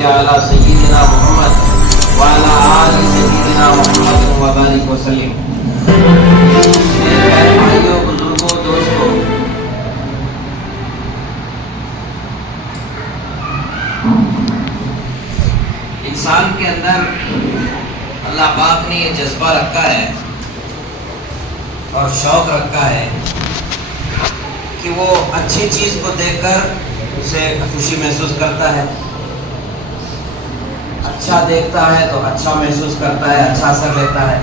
على سيدنا محمد وعلى آل سيدنا محمد وبارك وسلم. میرے بھائیوں، بزرگوں، دوستوں، انسان کے اندر اللہ پاک نے یہ جذبہ رکھا ہے اور شوق رکھا ہے کہ وہ اچھی چیز کو دیکھ کر اسے خوشی محسوس کرتا ہے، اچھا دیکھتا ہے تو اچھا محسوس کرتا ہے، اچھا اثر لیتا ہے،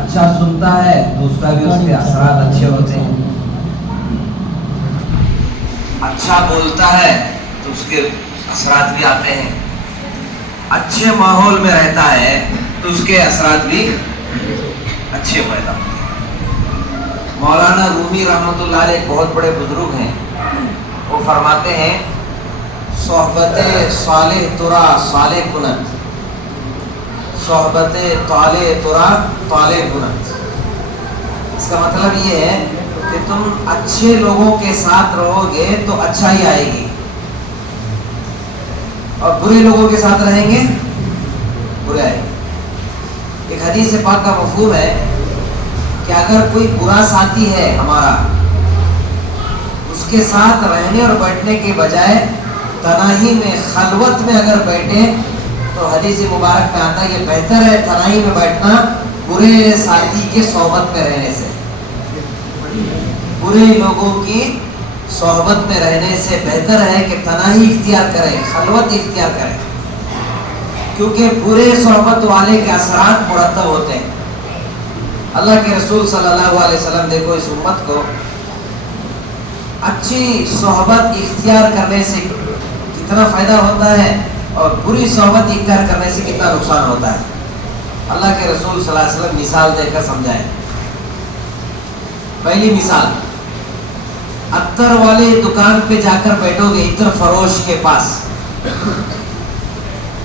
اچھا سنتا ہے تو اس کا بھی اس کے اثرات اچھے ہوتے ہیں، اچھا بولتا ہے تو اس کے اثرات بھی آتے ہیں، اچھے ماحول میں رہتا ہے تو اس کے اثرات بھی اچھے پیدا ہوتے ہیں. مولانا رومی رحمۃ اللہ علیہ بہت بڑے بزرگ ہیں. وہ فرماتے ہیں صحبت صالح ترا صالح کنت، صحبت طالع ترا طالع کنت. اس کا مطلب یہ ہے کہ تم اچھے لوگوں کے ساتھ رہو گے تو اچھائی آئے گی، اور برے لوگوں کے ساتھ رہیں گے برے آئے گی. ایک حدیث پاک کا مفہوم ہے کہ اگر کوئی برا ساتھی ہے ہمارا، اس کے ساتھ رہنے اور بیٹھنے کے بجائے تنہائی میں خلوت میں اگر بیٹھے تو حدیث مبارک میں آتا ہے کہ بہتر ہے تنہائی میں بیٹھنا برے ساتھی کے صحبت میں رہنے سے. برے لوگوں کی صحبت میں رہنے سے بہتر ہے کہ تنہائی اختیار کریں، خلوت اختیار کریں، کیونکہ برے صحبت والے کے اثرات مرتب ہوتے ہیں. اللہ کے رسول صلی اللہ علیہ وسلم دیکھو اس امت کو اچھی صحبت اختیار کرنے سے کتنا فائدہ ہوتا ہے اور بری صحبت اختیار کرنے سے کتنا نقصان ہوتا ہے. اللہ کے رسول صلی اللہ علیہ وسلم مثال دے کر سمجھائیں. پہلی مثال، عطر والے دکان پہ جا کر بیٹھو گے عطر فروش کے پاس،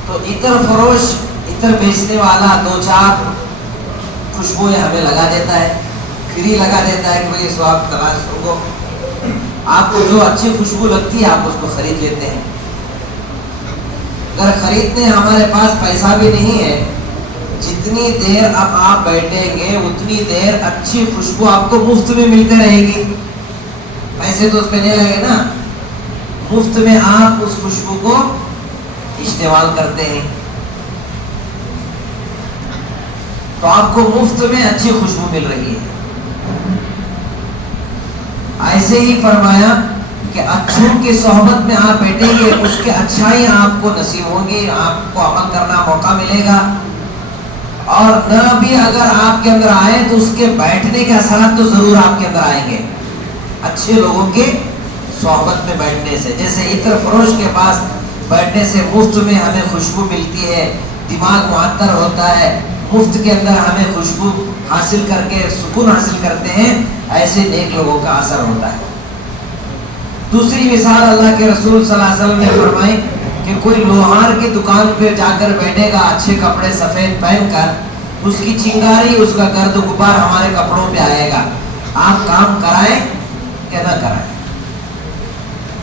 تو عطر فروش، عطر بیچنے والا دو چار خوشبوئیں ہمیں لگا دیتا ہے، فری لگا دیتا ہے کہ بھائی اس وقت تلاش ہوگا، آپ کو جو اچھی خوشبو لگتی ہے آپ اس کو خرید لیتے ہیں. اگر خریدنے ہمارے پاس پیسہ بھی نہیں ہے، جتنی دیر اب آپ بیٹھیں گے اتنی دیر اچھی خوشبو آپ کو مفت میں ملتے رہے گی. پیسے تو اس پہ نہیں لگے نا، مفت میں آپ اس خوشبو کو استعمال کرتے ہیں تو آپ کو مفت میں اچھی خوشبو مل رہی ہے. ایسے ہی فرمایا کہ اچھوں کی صحبت میں آپ بیٹھیں گے اس کے اچھائی آپ کو نصیب ہوں گی، آپ کو عمل کرنا موقع ملے گا، اور نہ بھی اگر آپ کے اندر آئے تو اس کے بیٹھنے کے اثرات تو ضرور آپ کے اندر آئیں گے اچھے لوگوں کے صحبت میں بیٹھنے سے. جیسے عطر فروش کے پاس بیٹھنے سے مفت میں ہمیں خوشبو ملتی ہے، دماغ معطر ہوتا ہے، مفت کے اندر ہمیں خوشبو حاصل کر کے سکون حاصل کرتے ہیں، ایسے نیک لوگوں کا اثر ہوتا ہے. دوسری مثال اللہ کے رسول صلی اللہ علیہ وسلم نے فرمائی کہ کوئی لوہار کی دکان پہ جا کر بیٹھے گا اچھے کپڑے سفید پہن کر، اس کی چنگاری، اس کا گرد غبار ہمارے کپڑوں پہ آئے گا. آپ کام کرائیں کہ نہ کرائیں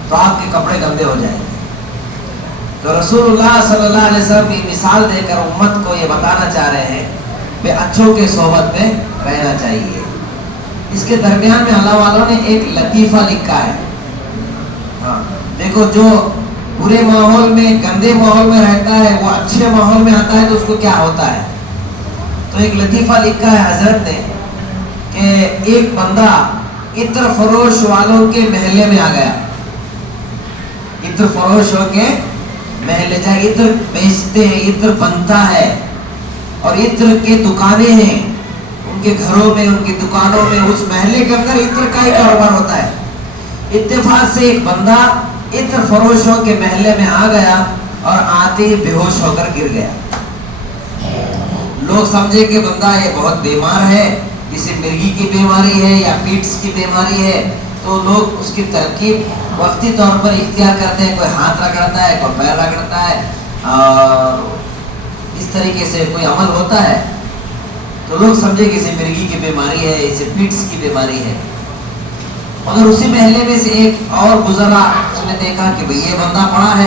تو آپ کے کپڑے گندے ہو جائیں گے. تو رسول اللہ صلی اللہ علیہ وسلم کی مثال دے کر امت کو یہ بتانا چاہ رہے ہیں کہ اچھوں کے صحبت میں رہنا چاہیے. اس کے درمیان میں اللہ والوں نے ایک لطیفہ لکھا ہے. ہاں دیکھو، جو برے ماحول میں، گندے ماحول میں رہتا ہے وہ اچھے ماحول میں آتا ہے تو اس کو کیا ہوتا ہے. تو ایک لطیفہ لکھا ہے حضرت نے کہ ایک بندہ عطر فروش والوں کے محلے میں آ گیا، عطر فروش ہو کے محلے جا عطر بیچتے ہیں، عطر بنتا ہے اور عطر کے دکانیں ہیں، ان کے گھروں میں، ان کی دکانوں میں، اس محلے کے اندر عطر کا ہی کاروبار ہوتا ہے. اتفاق سے ایک بندہ عطر فروشوں کے محلے میں آ گیا اور آتے ہی بے ہوش ہو کر گر گیا. لوگ سمجھے کہ بندہ یہ بہت بیمار ہے، جسے مرگی کی بیماری ہے یا پیٹس کی بیماری ہے، تو لوگ اس کی ترکیب وقتی طور پر اختیار کرتے ہیں. کوئی ہاتھ رگڑتا ہے، کوئی پیر رگڑتا ہے، اور اس طریقے سے کوئی عمل ہوتا ہے تو لوگ سمجھے کہ اسے مرگی کی بیماری ہے، اسے پیٹس کی بیماری ہے. مگر اسی محلے میں سے ایک اور گزرا، اس نے دیکھا کہ بھئی یہ بندہ پڑا ہے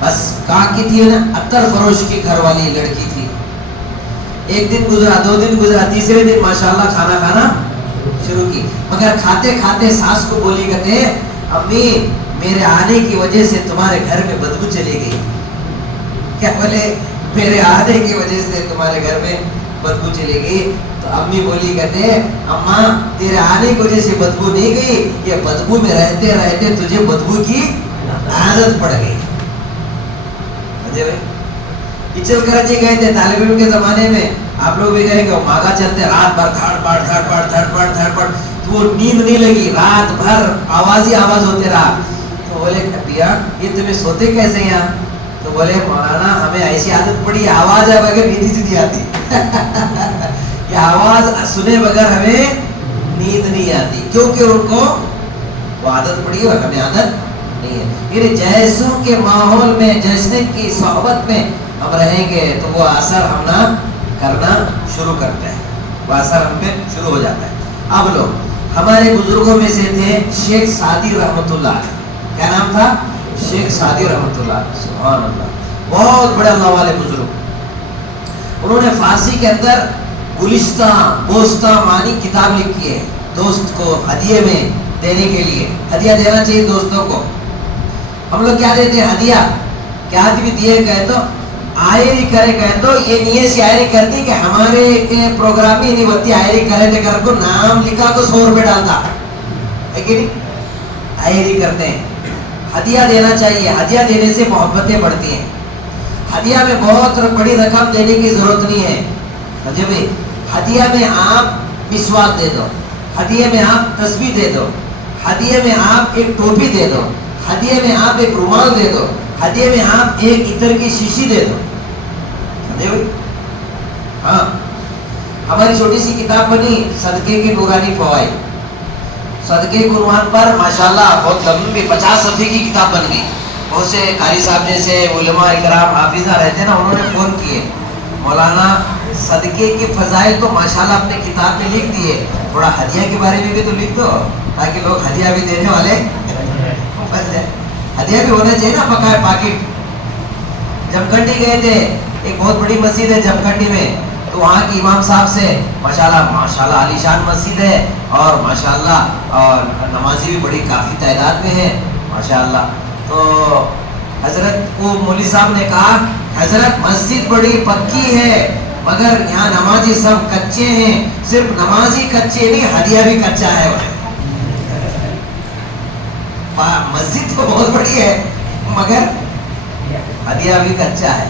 بس کہاں کی تھی نا؟ عطر فروش کی گھر والی لڑکی تھی. ایک دن گزرا، 2 دن گزرا، تیسرے دن ماشاءاللہ کھانا کھانا شروع کی. مگر کھاتے کھاتے ساس کو بولی کہتے امی میرے آنے کی وجہ سے تمہارے گھر میں بدبو چلی گئی. کیا بولے؟ میرے آنے کی وجہ سے تمہارے گھر میں بدبو چلی گئی. تو امی بولی کہتے اماں تیرے آنے کی وجہ سے بدبو نہیں گئی، یہ بدبو میں رہتے رہتے تجھے بدبو کی عادت پڑ گئی. پچھل کراچی گئے تھے طالب علم کے زمانے میں، آپ لوگ بھی گئے کہ ماگا چلتے رات بھر تھڑ پڑ تھڑ پڑ تھڑ پڑ تھڑ پڑ، تو وہ نیند نہیں لگی، رات بھر آواز ہی آواز ہوتے رہا. تو بولے پیا یہ تمہیں سوتے کیسے یہاں؟ تو بولے مولانا ہمیں ایسی عادت پڑی آواز ہے بغیر نیند ہی نہیں آتی. یہ آواز سنے بغیر ہمیں نیند نہیں آتی، کیونکہ ان کو وہ عادت پڑی اور ہمیں عادت نہیں ہے. پھر جیسوں کے ماحول میں، جیسے کی صحبت میں ہم رہیں گے تو وہ اثر ہم نہ کرنا شروع کرتے ہیں، وہ اثر ہم پہ شروع ہو جاتا ہے. اب لوگ ہمارے بزرگوں میں سے تھے شیخ سعدی رحمۃ اللہ علیہ. کیا نام تھا؟ شیخ سعدی رحمۃ اللہ علیہ. سبحان اللہ، بہت بڑے اللہ والے بزرگ. انہوں نے فارسی کے اندر گلستہ بوستہ مانی کتاب لکھی ہے، دوست کو ہدیے میں دینے کے لیے. ہدیہ دینا چاہیے دوستوں کو. ہم لوگ کیا دیتے ہیں ہدیہ؟ کیا بھی دیے گئے تو آئری کرے گئے تو یہ نیے سے آئری کرتی کہ ہمارے کے پروگرام ہی نہیں ہوتی. آئری کرے تھے کر کو نام لکھا کو 100 روپے ڈالتا ہے کہ نہیں؟ آئری کرتے ہیں. ہدیہ دینا چاہیے، ہدیہ دینے سے محبتیں بڑھتی ہیں. ہدیہ میں بہت بڑی رقم دینے کی ضرورت نہیں ہے. ہدیہ میں آپ مسواک دے دو، ہدیہ میں آپ تسبیح دے دو، ہدیہ میں آپ ایک ٹوپی دے دو، ہدیہ میں آپ ایک رومال دے دو، ہدیہ میں آپ ایک عطر کی شیشی دے دو. ہاں ہماری چھوٹی سی کتاب بنی صدقے کے نورانی فوائد. صدقے کے عنوان پر ماشاءاللہ بہت لمبی 50 صفحے کی کتاب بن گئی. بہت سے قاری صاحب جیسے علماء اکرام حافظہ رہتے ہیں نا، انہوں نے فون کیے مولانا صدقے کے فضائل تو ماشاءاللہ اپنے کتاب میں لکھ دیے، تھوڑا ہدیہ کے بارے میں بھی تو لکھ دو تاکہ لوگ ہدیہ بھی دینے والے بن جائیں. ہدیہ بھی ہونا چاہیے نا، پکا ہے پاکٹ. جمکھنڈی گئے تھے، ایک بہت بڑی مسجد ہے جمکھنڈی میں، تو وہاں کی امام صاحب سے ماشاءاللہ عالی شان مسجد ہے اور ماشاءاللہ اور نمازی بھی بڑی کافی تعداد میں ہے ماشاءاللہ. تو حضرت کو مولوی صاحب نے کہا حضرت مسجد بڑی پکی ہے مگر یہاں نمازی سب کچے ہیں. صرف نمازی کچے نہیں، ہدیہ بھی کچا ہے. مسجد تو بہت بڑی ہے مگر ہدیہ بھی کچا ہے.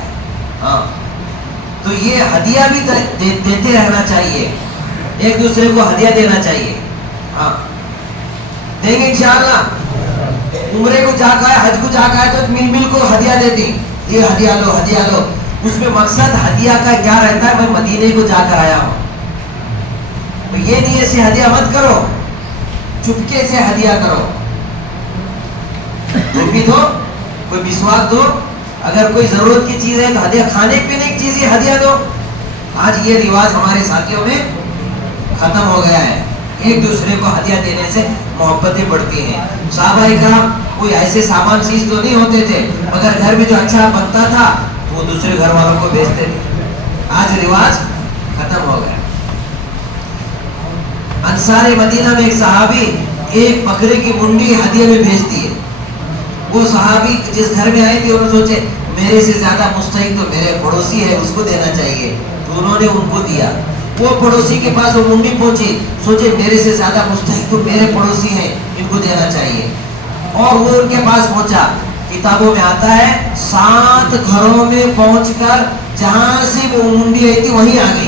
ہاں تو یہ ہدیہ بھی دیتے رہنا چاہیے، ایک دوسرے کو ہدیہ دینا چاہیے. ہاں دیں گے انشاءاللہ. عمرے کو جا کر حج کو جا کر تو مل مل کو ہدیہ دیتی، یہ ہدیہ لو ہدیہ لو. اس میں مقصد ہدیہ کا کیا رہتا ہے؟ میں مدینے کو جا کر آیا ہوں. یہ نہیں ایسے ہدیہ مت کرو، چپکے سے ہدیہ کرو. ٹوپی دو، کوئی مسواک دو، اگر کوئی ضرورت کی چیز ہے تو ہدیہ، کھانے پینے کی چیز ہدیہ دو. آج یہ رواج ہمارے ساتھیوں میں ختم ہو گیا ہے. ایک دوسرے کو ہدیہ دینے سے محبتیں بڑھتی ہیں. صحابہ کرام کوئی ایسے سامان چیز تو نہیں ہوتے تھے مگر گھر میں جو اچھا بنتا تھا وہ دوسرے گھر والوں کو بیچتے تھے. آج رواج ختم ہو گیا. انصار مدینہ میں ایک صحابی ایک بکرے کی منڈی ہدیہ میں بھیج دیے. وہ صحابی جس گھر میں آئے تھے انہوں نے سوچے میرے سے زیادہ مستحق تو میرے پڑوسی ہے، اس کو دینا چاہیے. تو انہوں نے ان کو دیا. وہ پڑوسی کے پاس وہ منڈی پہنچی، سوچے میرے سے زیادہ مستحق تو میرے پڑوسی ہیں، ان کو دینا چاہیے. اور وہ ان کے پاس پہنچا. کتابوں میں آتا ہے 7 گھروں میں پہنچ کر جہاں سے وہ منڈی آئی تھی وہیں آ گئی.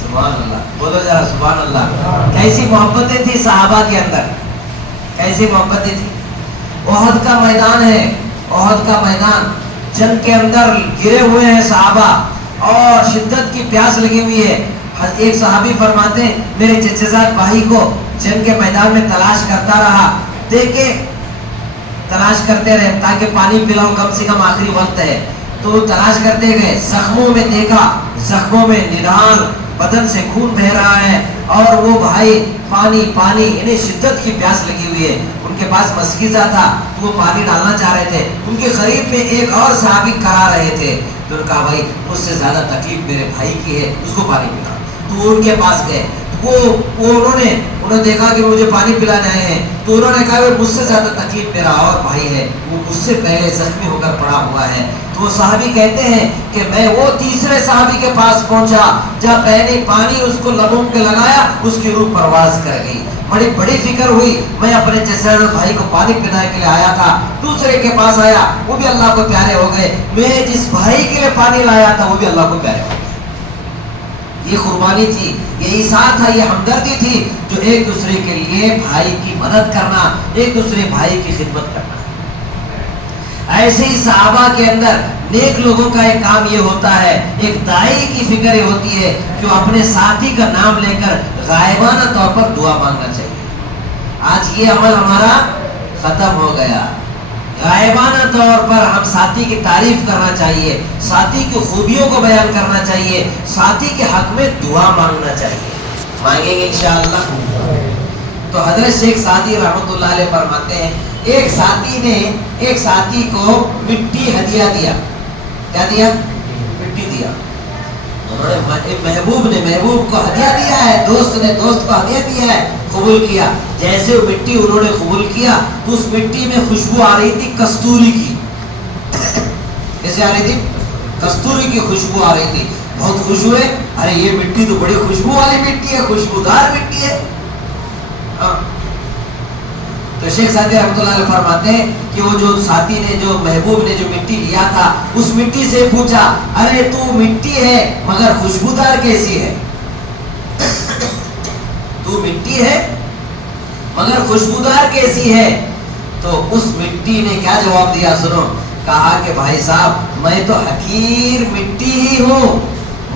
سبحان اللہ، بولو ذرا سبحان اللہ. کیسی محبتیں تھی صحابہ کے اندر، کیسی محبتیں تھی. احد کا میدان ہے، احد کا میدان، جنگ کے اندر گرے ہوئے ہیں صحابہ اور شدت کی پیاس لگی ہوئی ہے. ایک صحابی فرماتے ہیں میرے چچا زاد بھائی کو جنگ کے میدان میں تلاش کرتا رہا، دیکھے تلاش کرتے رہے تاکہ پانی پلاؤ، کم سے کم آخری وقت ہے. تو تلاش کرتے گئے، زخموں میں دیکھا، زخموں میں نڈال، بدن سے خون بہ رہا ہے اور وہ بھائی پانی پانی، انہیں شدت کی پیاس لگی ہوئی ہے، ان کے پاس مسکیزہ تھا تو وہ پانی ڈالنا چاہ رہے تھے، ان کے قریب میں ایک اور صحابی کرا رہے تھے، تو انہوں نے کہا بھائی مجھ سے زیادہ تکلیف میرے بھائی کی ہے، اس کو پانی پلا۔ تو وہ ان کے پاس گئے، انہوں نے دیکھا کہ مجھے پانی پلانے آئے ہیں، تو انہوں نے کہا مجھ سے زیادہ تکلیف میرا اور بھائی ہے، وہ مجھ سے پہلے زخمی ہو کر پڑا ہوا ہے۔ تو وہ صحابی کہتے ہیں کہ میں وہ تیسرے صحابی کے پاس پہنچا، جب میں نے پانی اس کو لبوں پہ لگایا، اس کی روح پرواز کر گئی، بڑی فکر ہوئی، میں اپنے جیسے بھائی کو پانی پلانے کے لیے آیا تھا، دوسرے کے پاس آیا، وہ بھی اللہ کو پیارے ہو گئے، میں جس بھائی کے لیے پانی لایا تھا وہ بھی اللہ کو پیارے ہو گئے۔ یہ قربانی تھی، یہ ایثار تھا، یہ ہمدردی تھی، جو ایک دوسرے کے لیے بھائی کی مدد کرنا، ایک دوسرے بھائی کی خدمت کرنا۔ ایسے ہی صحابہ کے اندر نیک لوگوں کا ایک کام یہ ہوتا ہے، ایک داعی کی فکر یہ ہوتی ہے کہ وہ اپنے ساتھی کا نام لے کر غائبانہ طور پر دعا مانگنا چاہیے۔ آج یہ عمل ہمارا ختم ہو گیا، غائبانہ طور پر ہم ساتھی کی تعریف کرنا چاہیے، ساتھی کی خوبیوں کو بیان کرنا چاہیے، ساتھی کے حق میں دعا مانگنا چاہیے، مانگیں گے انشاءاللہ۔ تو حضرت شیخ سعدی رحمۃ اللہ علیہ فرماتے ہیں ایک ساتھی نے ایک ساتھی کو مٹی ہدیہ دیا، کیا دیا؟ مٹی دیا۔ محبوب نے محبوب کو ہدیہ دیا ہے، دوست نے دوست کو ہدیہ دیا ہے، قبول کیا۔ جیسے وہ مٹی انہوں نے قبول کیا تو اس مٹی میں خوشبو آ رہی تھی کستوری کی، کیسے آ رہی تھی؟ کستوری کی خوشبو آ رہی تھی، بہت خوش ہوئے، ارے یہ مٹی تو بڑی خوشبو والی مٹی ہے، خوشبودار مٹی ہے۔ تو شیخ سعدی رحمۃ اللہ علیہ فرماتے ہیں کہ وہ جو ساتھی نے، جو محبوب نے جو مٹی لیا تھا، اس مٹی سے پوچھا ارے تو مٹی ہے مگر خوشبودار کیسی ہے؟ تو مٹی ہے مگر خوشبودار کیسی ہے؟ تو اس مٹی نے کیا جواب دیا سنو، کہا کہ بھائی صاحب میں تو حقیر مٹی ہی ہوں،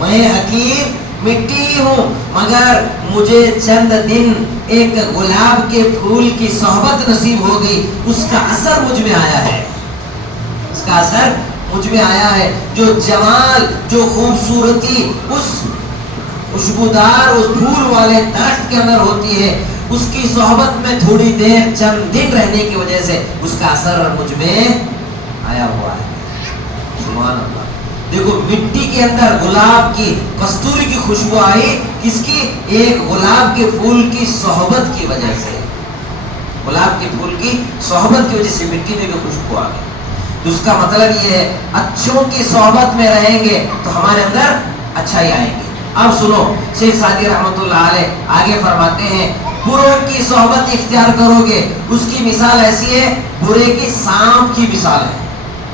میں حقیر مٹی ہی ہوں، مگر مجھے چند دن ایک گلاب کے پھول کی صحبت نصیب ہو گئی، اس کا اثر مجھ میں آیا ہے، اس کا اثر مجھ میں آیا ہے، جو جمال، جو خوبصورتی اس خوشبودار اس پھول والے درخت کے اندر ہوتی ہے، اس کی صحبت میں تھوڑی دیر چند دن رہنے کی وجہ سے اس کا اثر مجھ میں آیا ہوا ہے۔ سبحان اللہ۔ دیکھو مٹی کے اندر گلاب کی کستوری کی خوشبو آئی، کس کی؟ ایک گلاب کے پھول کی صحبت کی وجہ سے، گلاب کے پھول کی صحبت کی وجہ سے مٹی میں بھی خوشبو آ گئی۔ اس کا مطلب یہ ہے اچھوں کی صحبت میں رہیں گے تو ہمارے اندر اچھائی آئیں گی۔ اب سنو، شیخ سعدی رحمۃ اللہ علیہ آگے فرماتے ہیں بروں کی صحبت اختیار کرو گے، اس کی مثال ایسی ہے، برے کی سانپ کی مثال ہے۔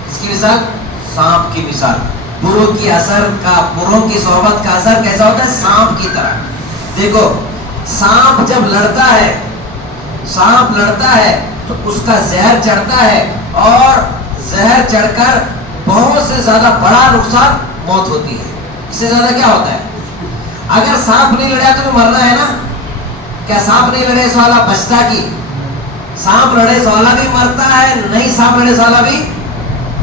اس کی مثال سانپ کی مثال، بروں کی اثر کا، بروں کی صحبت کا اثر کیسا ہوتا ہے؟ سانپ کی طرح۔ دیکھو سانپ جب لڑتا ہے، سانپ لڑتا ہے تو اس کا زہر چڑھتا ہے، اور زہر چڑھ کر بہت سے زیادہ بڑا نقصان موت ہوتی ہے۔ اس سے زیادہ کیا ہوتا ہے؟ اگر سانپ نہیں لڑا تو مرنا ہے نا، کیا سانپ نہیں لڑے سو والا بچتا کی؟ سانپ لڑے سو والا بھی مرتا ہے، نہیں سانپ لڑے سو والا بھی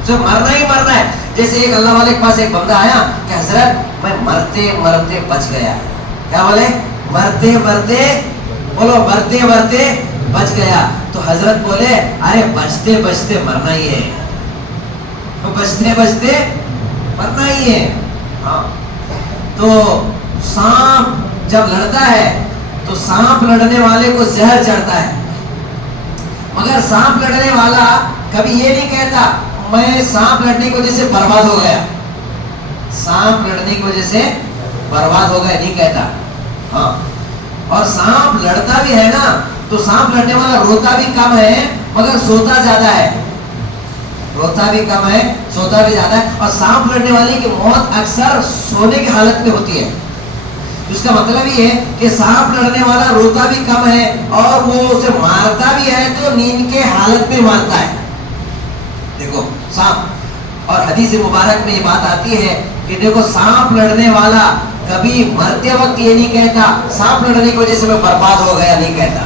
اسے مرنا ہی مرنا ہے۔ جیسے ایک اللہ والے کے پاس ایک بندہ آیا کہ حضرت میں مرتے مرتے بچ گیا، کیا بولے؟ مرتے مرتے، بولو مرتے مرتے بچ گیا۔ تو حضرت بولے ارے بچتے بچتے مرنا ہی ہے، بچتے بچتے مرنا ہی ہے۔ ہاں، تو سانپ جب لڑتا ہے تو سانپ لڑنے والے کو زہر چڑھتا ہے، مگر سانپ لڑنے والا کبھی یہ نہیں کہتا میں سانپ لڑنے کی وجہ سے برباد ہو گیا، سانپ لڑنے کی وجہ سے برباد ہو گیا نہیں کہتا۔ ہاں، اور سانپ لڑتا بھی ہے نا تو سانپ لڑنے والا روتا بھی کم ہے مگر سوتا زیادہ ہے، روتا بھی کم ہے سوتا بھی زیادہ ہے، اور سانپ لڑنے والے کی موت اکثر سونے کی حالت میں ہوتی ہے۔ اس کا مطلب یہ ہے کہ سانپ لڑنے والا روتا بھی کم ہے اور وہ اسے مارتا بھی ہے تو نیند کے حالت میں مارتا ہے۔ دیکھو سانپ، اور حدیث مبارک میں یہ بات آتی ہے کہ دیکھو سانپ لڑنے والا کبھی مرتے وقت یہ نہیں کہتا سانپ لڑنے کی وجہ سے میں برباد ہو گیا، نہیں کہتا۔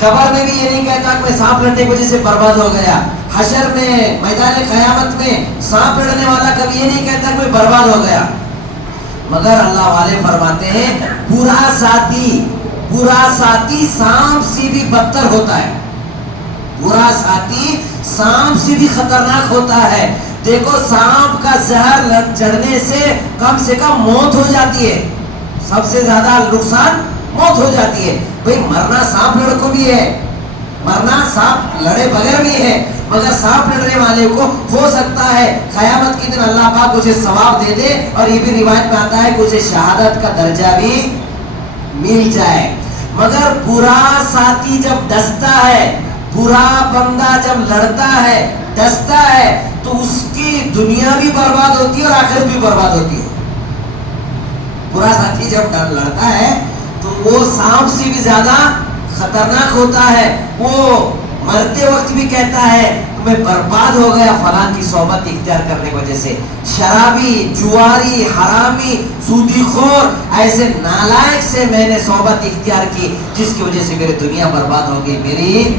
قبر میں بھی یہ نہیں کہتا کہ میں سانپ لڑنے کی وجہ سے برباد ہو گیا۔ حشر میں، میدان قیامت میں سانپ لڑنے والا کبھی یہ نہیں کہتا کہ میں برباد ہو گیا، مگر اللہ والے فرماتے ہیں برا ساتھی، برا ساتھی سانپ سے بھی بدتر ہوتا ہے. برا ساتھی سانپ سے بھی خطرناک ہوتا ہے. دیکھو سانپ کا زہر چڑھنے سے کم موت ہو جاتی ہے. سب سے زیادہ نقصان موت ہو جاتی ہے. بھئی مرنا سانپ لڑکوں بھی ہے, مرنا سانپ لڑے بغیر بھی ہے, مگر سانپ لڑنے والے کو ہو سکتا ہے قیامت کے دن اللہ پاک اسے ثواب دے دے, اور یہ بھی روایت میں آتا ہے کہ اسے شہادت کا درجہ بھی مل جائے. مگر برا ساتھی جب ڈستا ہے, برا بندہ جب لڑتا ہے, ڈستا ہے, تو اس کی دنیا بھی برباد ہوتی ہے اور آخرت بھی برباد ہوتی ہے. برا ساتھی جب لڑتا ہے تو وہ سانپ سے بھی زیادہ خطرناک ہوتا ہے. وہ مرتے وقت بھی کہتا ہے میں برباد ہو گیا فلاں کی صحبت اختیار کرنے کی وجہ سے. شرابی, جواری, حرامی, سودی خور, ایسے نالائق سے میں نے صحبت اختیار کی جس کی وجہ سے میری دنیا برباد ہو گئی, میری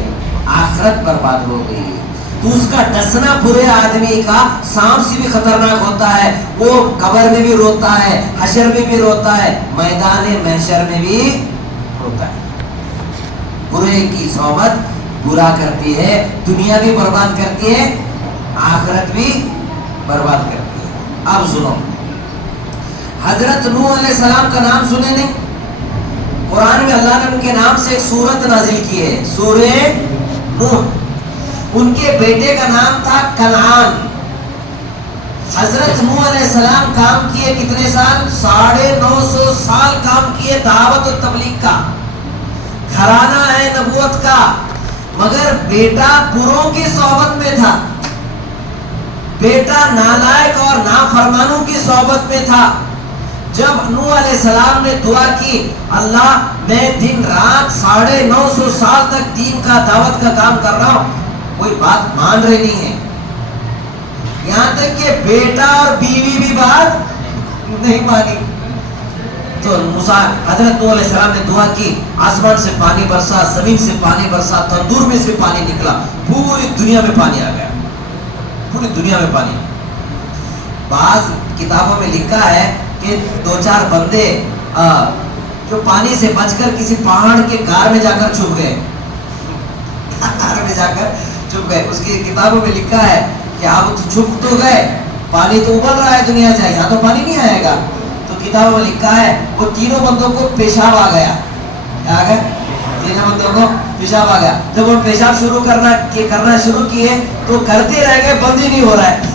آخرت برباد ہو گئی. تو اس کا ڈسنا برے آدمی کا سانپ سے بھی خطرناک ہوتا ہے. وہ قبر میں بھی روتا ہے, حشر میں بھی روتا ہے, میدان محشر میں بھی روتا ہے. برے کی صحبت برا کرتی ہے, دنیا بھی برباد کرتی ہے, آخرت بھی برباد کرتی ہے. اب سنو, حضرت نوح علیہ السلام کا نام سنے نہیں؟ قرآن میں اللہ نے ان کے نام سے ایک سورت نازل کی ہے, سورہ نوح. ان کے بیٹے کا نام تھا کنعان. حضرت نوح علیہ السلام کام کیے کتنے سال؟ 950 سال کام کیے دعوت و تبلیغ کا. گھرانہ ہے نبوت کا, مگر بیٹا بروں کی صحبت میں تھا, بیٹا نالائق اور نافرمانوں کی صحبت میں تھا. جب نوح علیہ السلام نے دعا کی, اللہ میں دن رات 950 سال تک دین کا دعوت کا کام کر رہا ہوں, کوئی بات مان رہے نہیں ہے, یہاں تک کہ بیٹا اور بیوی بھی بات نہیں مانی. تو حضرت نوح علیہ السلام نے دعا کی, آسمان سے پانی برسا, زمین سے پانی برسا, تندور میں سے پانی نکلا, پوری دنیا میں پانی آ گیا, پوری دنیا میں پانی. بعض کتابوں میں لکھا ہے کہ 2-4 بندے جو پانی سے بچ کر کسی پہاڑ کے غار میں جا کر چھپ گئے, غار میں جا کر چھپ گئے. اس کی کتابوں میں لکھا ہے کہ آپ چھپ تو گئے, پانی تو ابل رہا ہے دنیا سے, یہاں تو پانی نہیں آئے گا. تو کتابوں میں لکھا ہے وہ تینوں بندوں کو پیشاب آ گیا. کیا آ گیا؟ تینوں بندوں کو پیشاب آ گیا. جب وہ پیشاب کرنا شروع کیے تو کرتے رہ گئے, بند ہی نہیں ہو رہا ہے.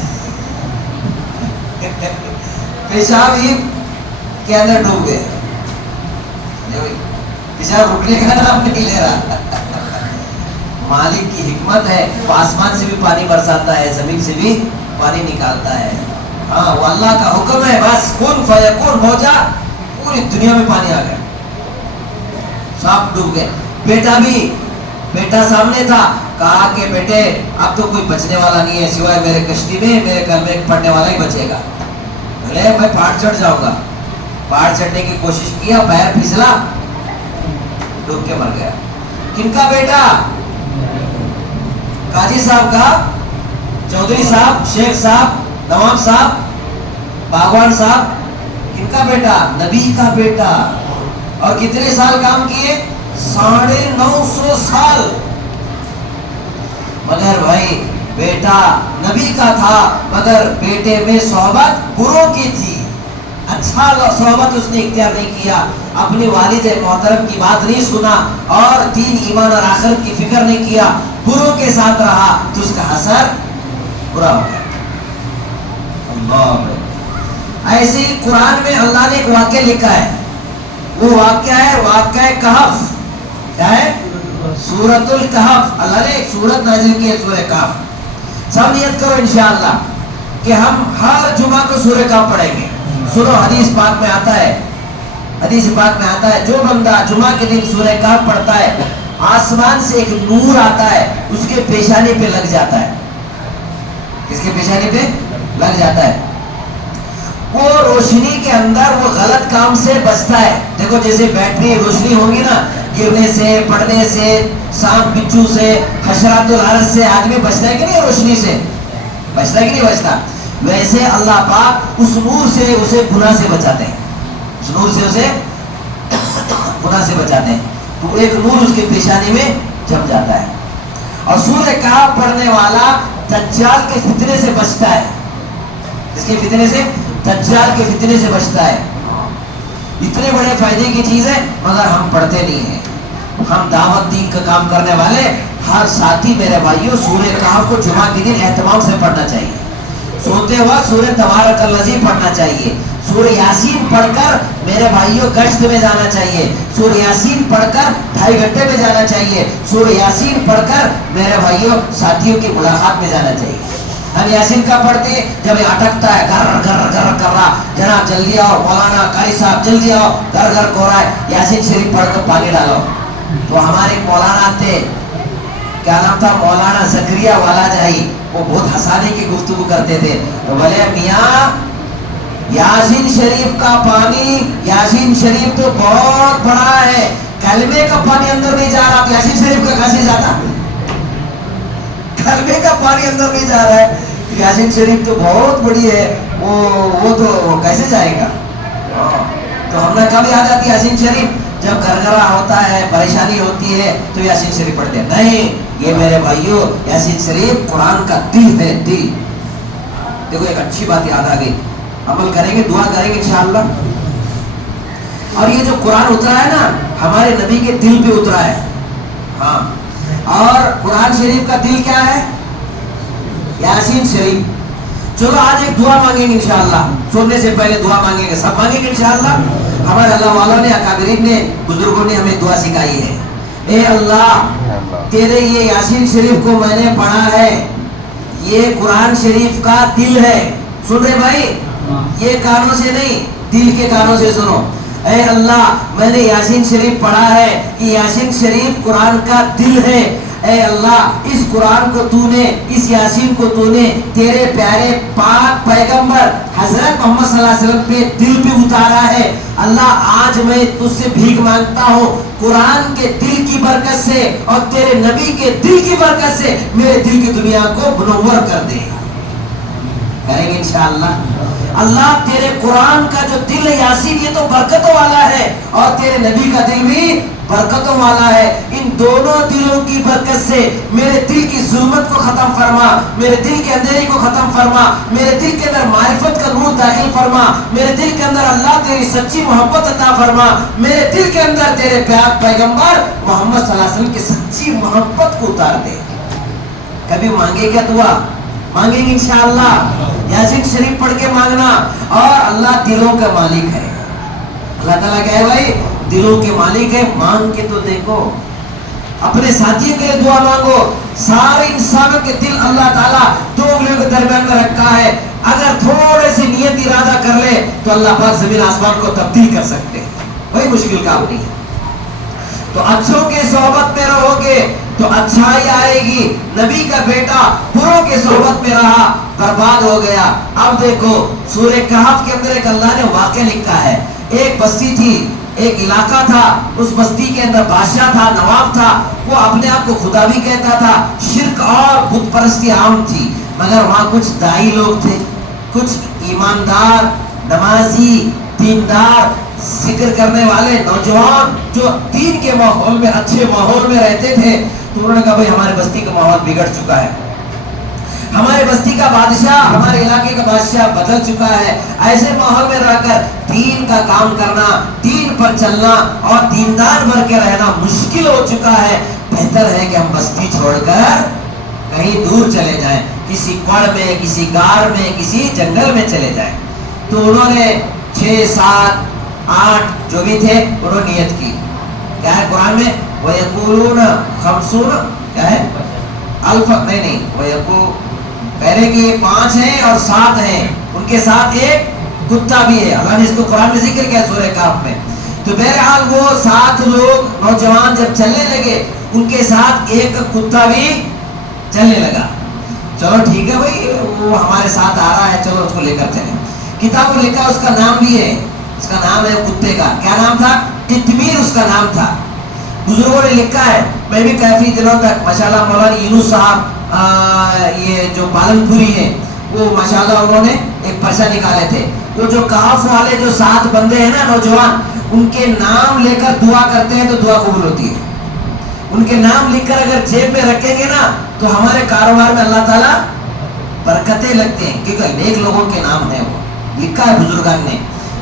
پیشاب ہی کے اندر ڈوب گئے, پیشاب رکنے کا نام نہیں لے رہا. مالک کی حکمت ہے, وہ آسمان سے بھی پانی برساتا ہے, زمین سے بھی پانی نکالتا ہے. ہاں, وہ اللہ کا حکم ہے, بس کن فیکون ہو جا, پوری دنیا میں پانی آ گیا, سب ڈوب گئے. بیٹا سامنے تھا, کہا کہ بیٹے اب تو کوئی بچنے والا نہیں ہے سوائے میرے کشتی میں, میرے گھر میں پڑنے والا ہی بچے گا. بولے میں پہاڑ چڑھ جاؤں گا. پہاڑ چڑھنے کی کوشش کیا, پیر پھسلا, ڈوب کے مر گیا. کن کا بیٹا؟ قاضی صاحب کا, چودھری صاحب, شیخ صاحب, نواب صاحب, باغوان صاحب. کن کا بیٹا؟ نبی کا بیٹا. اور کتنے سال کام کیے؟ 950 سال. مگر بھائی بیٹا نبی کا تھا, مگر بیٹے میں صحبت بروں کی تھی. اچھا صحبت اس نے اختیار نہیں کیا, اپنے والد محترم کی بات نہیں سنا, اور دین ایمان اور آخرت کی فکر نہیں کیا, بروں کے ساتھ رہا, تو اس کا اثر برا ہو گیا. اللہ. ایسے ہی قرآن میں اللہ نے ایک واقعہ لکھا ہے, وہ واقعہ ہے واقعہ کہف. کیا ہے؟ سورۃ الکہف. اللہ نے ایک سورت نازل کی ہے, سورہ کہف. سب نیت کرو انشاءاللہ کہ ہم ہر جمعہ کو سورہ کہف پڑھیں گے. سنو, حدیث پاک میں آتا ہے, حدیث پاک میں آتا ہے جو بندہ جمعہ کے دن سورہ کہف پڑھتا ہے, آسمان سے ایک نور آتا ہے, اس کے پیشانی پہ لگ جاتا ہے. کس کے پیشانی پہ لگ جاتا ہے؟ وہ روشنی کے اندر وہ غلط کام سے بچتا ہے. دیکھو جیسے بیٹری روشنی ہوگی نا, گرنے سے, پڑنے سے, سانپ بچھو سے, حشرات الارض سے آدمی بچتا ہے کہ نہیں؟ روشنی سے بچتا ہے کہ نہیں بچتا؟ ویسے اللہ پاک اس نور سے اسے گناہ سے بچاتے ہیں, اس نور سے اسے گناہ سے بچاتے ہیں. تو ایک نور اس کے پیشانی میں جم جاتا ہے. اور سورہ کہف پڑھنے والا دجال کے فتنے سے بچتا ہے. اس کے فتنے سے؟ دجال کے فتنے سے بچتا ہے. اتنے بڑے فائدے کی چیز ہے مگر ہم پڑھتے نہیں ہیں. ہم دعوت دین کا کام کرنے والے ہر ساتھی میرے بھائیوں سورہ کہف کو جمعہ کے دن اہتمام سے پڑھنا چاہیے. سوتے وقت سورہ تبارک الذی پڑھنا چاہیے. سورہ یاسین پڑھ کر میرے بھائیوں گشت میں جانا چاہیے. سورہ یاسین پڑھ کر 2.5 گھنٹے میں جانا چاہیے. سورہ یاسین پڑھ کر میرے بھائیوں ساتھیوں کی ملاقات میں جانا چاہیے. ہم یاسین کا پڑھتے ہیں جب یہ اٹکتا ہے گر گر گر کر رہا, جناب جلدی آؤ, مولانا قاری صاحب جلدی آؤ, گر گر کو رہا ہے, یاسین شریف پڑھ کر پانی ڈالو. تو ہمارے مولانا تھے, کیا نام تھا, مولانا زکریا والا جائی, وہ بہت ہنسانے کی گفتگو کرتے تھے. تو بولے میاں یاسین شریف کا پانی, یاسین شریف تو بہت بڑا ہے, کلمے کا پانی اندر نہیں جا رہا, تو یاسین شریف کا کیسے جاتا؟ کلمے کا پانی اندر نہیں جا رہا ہے, یاسین شریف تو بہت بڑی ہے, وہ تو کیسے جائے گا؟ تو ہم نے کب یاد آتی یاسین شریف؟ جب گرگرا ہوتا ہے, پریشانی ہوتی ہے تو یاسین شریف پڑھتے ہیں. نہیں, یہ میرے بھائیوں یاسین شریف قرآن کا دل ہے, دل. دیکھو ایک اچھی بات یاد آ گئی, عمل کریں گے, دعا کریں گے انشاءاللہ. اور یہ جو قرآن اترا ہے نا ہمارے نبی کے دل پہ اترا ہے. ہاں, اور قرآن شریف کا دل کیا ہے؟ یاسین شریف. چلو آج ایک دعا مانگیں گے انشاءاللہ, سونے سے پہلے دعا مانگیں گے, سب مانگیں گے انشاءاللہ. ہمارے اللہ والوں نے, اکابرین نے, بزرگوں نے ہمیں دعا سکھائی ہے. اے اللہ تیرے یہ یاسین شریف کو میں نے پڑھا ہے, یہ قرآن شریف کا دل ہے. سن رہے بھائی, یہ کانوں سے نہیں, دل کے کانوں سے سنو. اے اللہ میں نے یاسین شریف پڑھا ہے, یہ یاسین شریف قرآن کا دل ہے. اے اللہ اس قرآن کو تو نے, اس یاسین کو تو نے تیرے پیارے پاک پیغمبر حضرت محمد صلی اللہ علیہ وسلم پہ دل پہ اتارا ہے. اللہ آج میں تجھ سے بھیک مانگتا ہوں, قرآن کے دل کی برکت سے اور تیرے نبی کے دل کی برکت سے میرے دل کی دنیا کو منور کر دے. کریں گے انشاءاللہ. اللہ تیرے قرآن کا جو دل ہے یاسین, یہ تو برکتوں والا ہے, اور تیرے نبی کا دل بھی برکتوں والا ہے. ان دونوں دلوں کی برکت سے میرے دل کی ظلمت کو ختم فرما, میرے دل کے اندھیرے کو ختم فرما, میرے دل کے اندر معرفت کا نور داخل فرما, میرے دل کے اندر اللہ تیری سچی محبت عطا فرما, میرے دل کے اندر تیرے پیار پیغمبر محمد صلی اللہ علیہ وسلم کی سچی محبت کو اتار دے. کبھی مانگے کیا دعا؟ مانگیں گے انشاءاللہ. یاسین شریف پڑھ کے مانگنا. اور اللہ دلوں کا مالک ہے. اللہ تعالیٰ کہے بھائی دلوں کے مالک ہے, مانگ کے تو دیکھو. اپنے ساتھیوں کے لیے دعا مانگو. سارے انسانوں کے دل اللہ تعالیٰ دو انگلیوں کے درمیان میں رکھا ہے. اگر تھوڑے سی نیت ارادہ کر لے تو اللہ پاک زمین آسمان کو تبدیل کر سکتے ہیں. کوئی مشکل کام نہیں ہے. تو اچھوں کے صحبت میں رہو گے تو اچھائی آئے گی. نبی کا بیٹا بروں کے صحبت میں رہا, برباد ہو گیا. اب دیکھو سورہ کہف کے اندر ایک اللہ نے واقعہ لکھا ہے. ایک بستی تھی, ایک علاقہ تھا, اس بستی کے اندر بادشاہ تھا, نواب تھا. وہ اپنے آپ کو خدا بھی کہتا تھا. شرک اور بت پرستی عام تھی, مگر وہاں کچھ دائی لوگ تھے, کچھ ایماندار, نمازی, دیندار, ذکر کرنے والے نوجوان جو دین کے ماحول میں, اچھے ماحول میں رہتے تھے. تو انہوں نے کہا بھائی ہمارے بستی کا ماحول بگڑ چکا ہے, ہمارے بستی کا بادشاہ, ہمارے علاقے کا بادشاہ بدل چکا ہے. ایسے ماحول میں رہ کر دین کا کام کرنا, دین پر چلنا اور دیندار بن کے رہنا مشکل ہو چکا ہے. بہتر ہے کہ ہم بستی چھوڑ کر کہیں دور چلے جائیں, کسی پڑ میں, کسی غار میں, کسی جنگل میں چلے جائیں. تو انہوں نے 6 7 8 جو بھی تھے انہوں نے نیت کی. کیا ہے قرآن میں وَيَقُولُونَ خَمْسُونَ کیا ہے الف, نہیں پہلے کہ 5 ہیں اور 7 ہیں, ان کے ساتھ ایک کتا بھی ہے. اللہ نے اس کو قرآن میں ذکر کیا سورہ کہف میں. تو بہرحال وہ 7 لوگ نوجوان جب چلنے لگے, ان کے ساتھ ایک کتا بھی چلنے لگا. چلو ٹھیک ہے بھائی, وہ ہمارے ساتھ آ رہا ہے, چلو اس کو لے کر چلیں. کتاب کو لکھا, اس کا نام بھی ہے, اس کا نام ہے کتے کا. کیا نام تھا؟ قطمیر اس کا نام تھا. بزرگوں نے لکھا ہے, میں بھی کافی دنوں تک ماشاءاللہ مولانا یونس صاحب یہ جو پالن پوری ہیں وہ ماشاءاللہ انہوں نے ایک پرچہ نکالے تھے. تو جو کہف والے جو 7 بندے ہیں نا نوجوان, ان کے نام لے کر دعا کرتے ہیں تو دعا قبول ہوتی ہے. ان کے نام لکھ کر اگر جیب میں رکھیں گے نا تو ہمارے کاروبار میں اللہ تعالیٰ برکتیں لگتے ہیں، کیونکہ نیک لوگوں کے نام ہیں، وہ لکھا ہے بزرگان نے.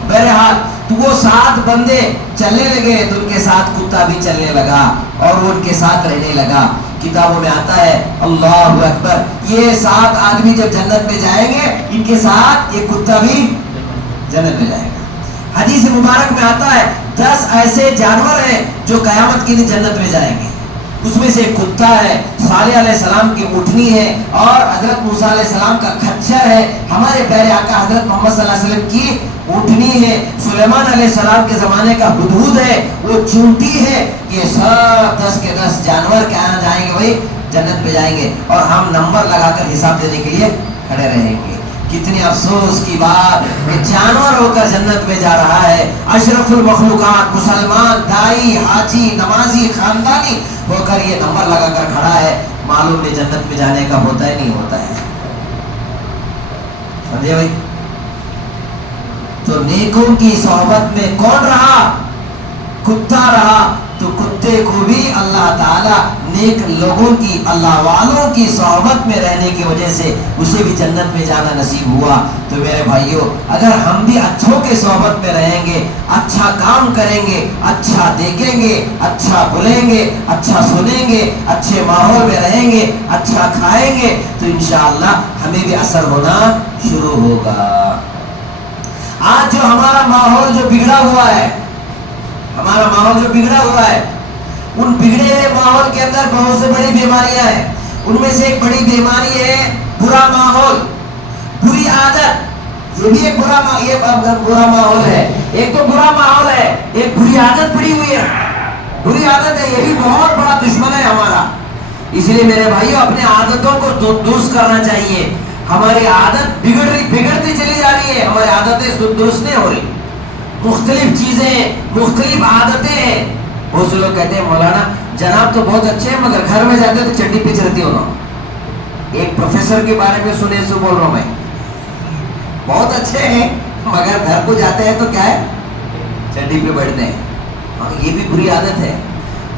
بہرحال تو وہ 7 بندے چلنے لگے تو ان کے ساتھ کتا بھی چلنے لگا اور وہ ان کے ساتھ رہنے لگا. کتابوں میں آتا ہے اللہ اکبر، یہ 7 آدمی جب جنت میں جائیں گے ان کے ساتھ یہ کتا بھی جنت میں جائے گا. حدیث مبارک میں آتا ہے 10 ایسے جانور ہیں جو قیامت کے دن جنت میں جائیں گے. اس میں سے ایک کتا ہے، صالح علیہ السلام کی اونٹنی ہے، اور حضرت موسیٰ علیہ السلام کا کھچر ہے، ہمارے پیارے آقا حضرت محمد صلی اللہ علیہ وسلم کی اونٹنی ہے، سلیمان علیہ السلام کے زمانے کا ہدہد ہے، وہ چونٹی ہے. یہ سب 10 کے 10 جانور کہاں جائیں گے بھائی؟ جنت میں جائیں گے، اور ہم نمبر لگا کر حساب دینے کے لیے کھڑے رہیں گے. کتنی افسوس کی بات کہ جانور ہو کر جنت میں جا رہا ہے، اشرف المخلوقات مسلمان دائی حاجی نمازی خاندانی ہو کر یہ نمبر لگا کر کھڑا ہے. معلوم نہیں جنت میں جانے کا ہوتا ہے نہیں ہوتا ہے. سمجھے بھائی؟ تو نیکوں کی صحبت میں کون رہا؟ کتا رہا. تو کتے کو بھی اللہ تعالیٰ نیک لوگوں کی، اللہ والوں کی صحبت میں رہنے کی وجہ سے اسے بھی جنت میں جانا نصیب ہوا. تو میرے بھائیوں، اگر ہم بھی اچھوں کے صحبت میں رہیں گے، اچھا کام کریں گے، اچھا دیکھیں گے، اچھا بولیں گے، اچھا سنیں گے، اچھے ماحول میں رہیں گے، اچھا کھائیں گے، تو انشاءاللہ ہمیں بھی اثر ہونا شروع ہوگا. آج جو ہمارا ماحول جو بگڑا ہوا ہے، ہمارا ماحول جو بگڑا ہوا ہے، ان بگڑے ہوئے ماحول کے اندر بہت سے بڑی بیماریاں ہیں. ان میں سے ایک بڑی بیماری ہے برا ماحول، بری عادت. یہ بھی ایک برا ماحول ہے. ایک تو برا ماحول ہے، ایک بری عادت پڑی ہوئی ہے. بری عادت ہے، یہ بھی بہت بڑا دشمن ہے ہمارا. اس لیے میرے بھائیوں، اپنے عادتوں کو درست کرنا چاہیے. ہماری عادت بگڑتی چلی جا رہی ہے، ہماری عادتیں درست نہیں ہو رہی. مختلف چیزیں، مختلف عادتیں ہیں. بہت سے لوگ کہتے ہیں مولانا جناب تو بہت اچھے ہیں مگر گھر میں جاتے تو چڈی پچ رہتی ہونا. ایک پروفیسر کے بارے میں سنے سو بول رہا ہوں میں، بہت اچھے ہیں مگر گھر کو جاتے ہیں تو کیا ہے؟ چڈی پہ بیٹھتے ہیں. یہ بھی بری عادت ہے.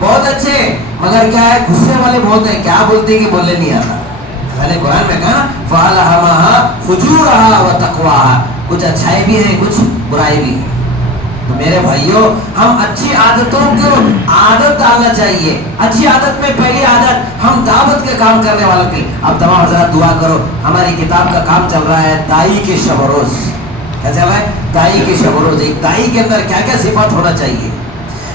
بہت اچھے مگر کیا ہے؟ غصے والے بہت ہیں، کیا بولتے ہیں کہ بولنے نہیں آتا. اللہ نے قرآن میں کہا فَأَلْهَمَهَا فُجُورَهَا وَتَقْوَاهَا، کچھ اچھائی بھی ہے کچھ برائی بھی ہے. تو میرے بھائیوں، ہم اچھی عادتوں کو عادت ڈالنا چاہیے. اچھی عادت میں پہلی عادت ہم دعوت کے کام کرنے والوں کے. اب تمام حضرات دعا کرو، ہماری کتاب کا کام چل رہا ہے دائی کے شب و روز. کیسے ہے دائی کے شب و روز؟ ایک دائی کے اندر کیا کیا صفات ہونا چاہیے.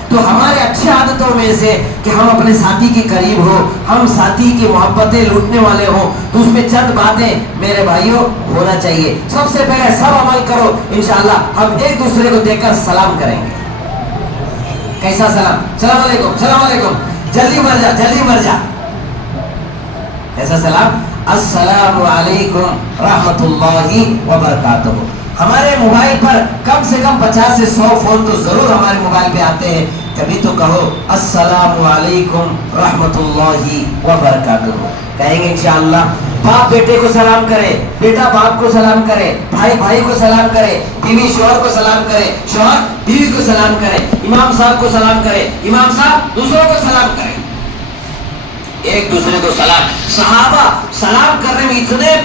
تو ہمارے اچھی عادتوں میں سے کہ ہم اپنے ساتھی کے قریب ہو، ہم ساتھی کی محبتیں لوٹنے والے ہوں، تو اس میں چند باتیں میرے بھائیوں ہونا چاہیے. سب سے پہلے سب عمل کرو، انشاءاللہ ہم ایک دوسرے کو دیکھ کر سلام کریں گے. کیسا سلام؟ السلام علیکم، السلام علیکم، جلدی مر جا، جلدی مر جا. ایسا سلام السلام علیکم رحمت اللہ وبرکاتہ. ہمارے موبائل پر کم سے کم 50 سے 100 فون تو ضرور ہمارے موبائل پہ آتے ہیں. کبھی تو کہو السلام علیکم رحمت اللہ وبرکاتہ. کہیں گے انشاءاللہ. باپ بیٹے کو سلام کرے، بیٹا باپ کو سلام کرے، بھائی بھائی کو سلام کرے، بیوی شوہر کو سلام کرے، شوہر بیوی کو سلام کرے، امام صاحب کو سلام کرے، امام صاحب دوسروں کو سلام کرے. ایک دوسرے کو سلام. صحابہ سلام کرنے میں اتنے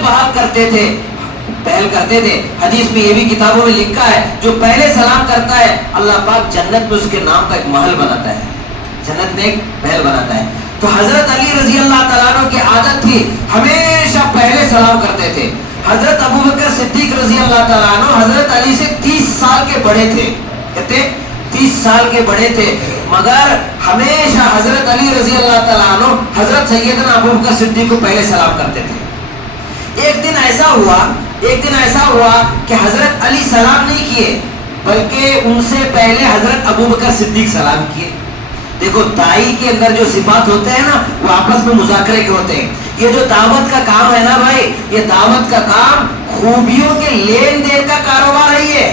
پہل کرتے تھے. حدیث میں یہ بھی کتابوں میں لکھا ہے جو پہلے سلام کرتا ہے اللہ پاک جنت میں اس کے نام کا ایک محل بناتا ہے، جنت میں ایک محل بناتا ہے. تو حضرت علی رضی اللہ تعالیٰ عنہ کی عادت تھی ہمیشہ پہلے سلام کرتے تھے. حضرت ابوبکر صدیق رضی اللہ تعالیٰ عنہ حضرت علی سے 30 سال کے بڑے تھے. کہتے 30 سال کے بڑے تھے مگر ہمیشہ حضرت علی رضی اللہ تعالیٰ عنہ حضرت سیدنا ابوبکر صدیق کو پہلے سلام کرتے تھے. ایک دن ایسا ہوا کہ حضرت علی سلام نہیں کیے بلکہ ان سے پہلے حضرت ابوبکر صدیق سلام کیے. دیکھو دائی کے اندر جو صفات ہوتے ہیں نا وہ آپس میں مذاکرے کے ہوتے ہیں. یہ جو دعوت کا کام ہے نا بھائی، یہ دعوت کا کام خوبیوں کے لین دین کا کاروبار ہے.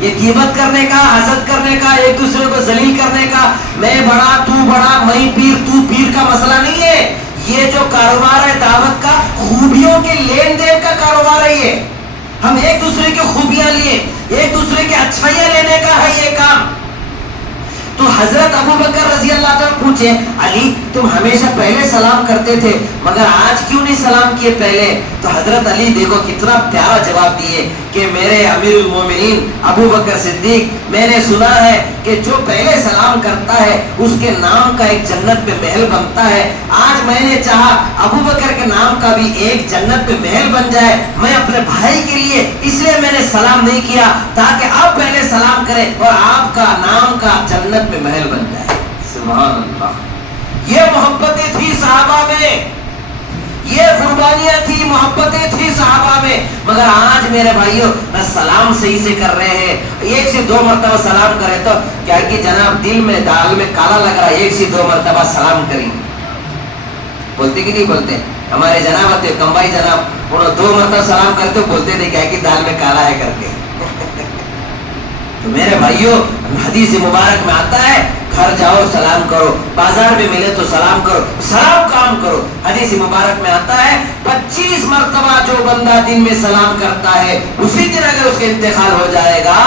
یہ غیبت کرنے کا، حسد کرنے کا، ایک دوسرے کو ذلیل کرنے کا، میں بڑا تو بڑا، میں پیر تو پیر کا مسئلہ نہیں ہے. یہ جو کاروبار ہے دعوت کا خوبیوں کے لین دین کا کاروبار ہے. یہ ہم ایک دوسرے کی خوبیاں لیے. ایک دوسرے کے اچھائیاں لینے کا ہے یہ کام. تو حضرت ابو بکر رضی اللہ عنہ پوچھے علی تم ہمیشہ پہلے سلام کرتے تھے مگر آج کیوں نہیں سلام کیے پہلے؟ تو حضرت علی دیکھو کتنا پیارا جواب دیے کہ میرے امیر المومنین ابو بکر صدیق، میں نے سنا ہے کہ جو پہلے سلام کرتا ہے اس کے نام کا ایک جنت میں محل بنتا ہے. آج میں نے چاہا ابو بکر کے نام کا بھی ایک جنت میں محل بن جائے. میں اپنے بھائی کے لیے اس لیے میں نے سلام نہیں کیا تاکہ آپ پہلے سلام کریں اور آپ کا نام کا جنت میں محل بن جائے. سبحان اللہ. یہ محبتیں تھی صحابہ میں، یہ قربانیاں تھی، محبتیں تھی صحابہ میں. مگر آج میرے بھائیوں نہ سلام صحیح سے کر رہے ہیں. ایک سے دو مرتبہ سلام کرے تو کیا کہ جناب دل میں دال میں کالا لگ رہا ہے، ایک سے دو مرتبہ سلام کریں. بولتے کہ نہیں بولتے؟ ہمارے جناب آتے کمبائی جناب انہوں دو مرتبہ سلام کرتے بولتے تھے کیا کہ دال میں کالا ہے کر کے. تو میرے بھائیوں حدیث مبارک میں آتا ہے گھر جاؤ سلام کرو، بازار میں ملے تو سلام کرو، سلام کام کرو. حدیث مبارک میں آتا ہے 25 مرتبہ جو بندہ دن میں سلام کرتا ہے اسی دن اگر اس کا انتقال ہو جائے گا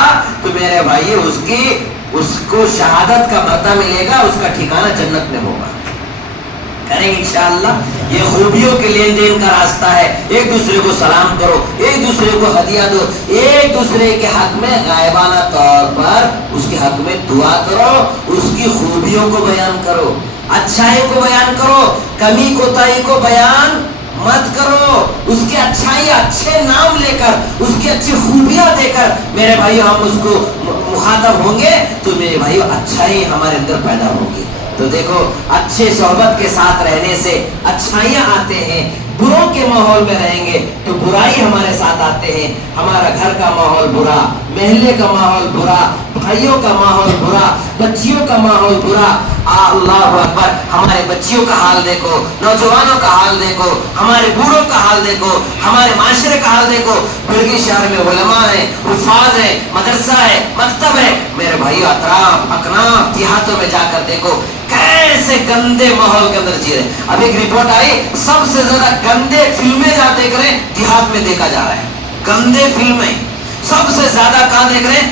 تو میرے بھائی اس کو شہادت کا مرتبہ ملے گا، اس کا ٹھکانہ جنت میں ہوگا. کریں گے انشاءاللہ. یہ خوبیوں کے لین دین کا راستہ ہے. ایک دوسرے کو سلام کرو، ایک دوسرے کو ہدیہ دو، ایک دوسرے کے حق میں غائبانہ طور پر اس کے حق میں دعا کرو، اس کی خوبیوں کو بیان کرو، اچھائی کو بیان کرو، کمی کوتاہی کو بیان مت کرو. اس کے اچھائی اچھے نام لے کر، اس کی اچھی خوبیاں دے کر میرے بھائیو ہم اس کو مخاطب ہوں گے تو میرے بھائیو اچھائی ہمارے اندر پیدا ہوگی. تو دیکھو اچھے صحبت کے ساتھ رہنے سے اچھائیاں آتے ہیں. بروں کے ماحول میں رہیں گے تو برائی ہمارے ساتھ آتے ہیں. ہمارا گھر کا ماحول برا، محلے کا ماحول برا، بھائیوں کا ماحول برا، بچیوں کا ماحول برا. اللہ اکبر. ہمارے بچیوں کا حال دیکھو، نوجوانوں کا حال دیکھو، ہمارے بوڑھوں کا حال دیکھو، ہمارے معاشرے کا حال دیکھو. بلکہ شہر میں علماء ہیں، حفاظ ہیں، مدرسہ ہے، مکتب ہے. میرے بھائیو اطراف اکناف دیہاتوں میں جا کر دیکھو کیسے گندے ماحول کے اندر جی رہے. اب ایک رپورٹ آئی سب سے زیادہ گندے فلمیں جہاں دیکھ رہے ہیں دیہات میں دیکھا جا رہا ہے. گندے فلمیں سب سے زیادہ کہاں دیکھ رہے ہیں؟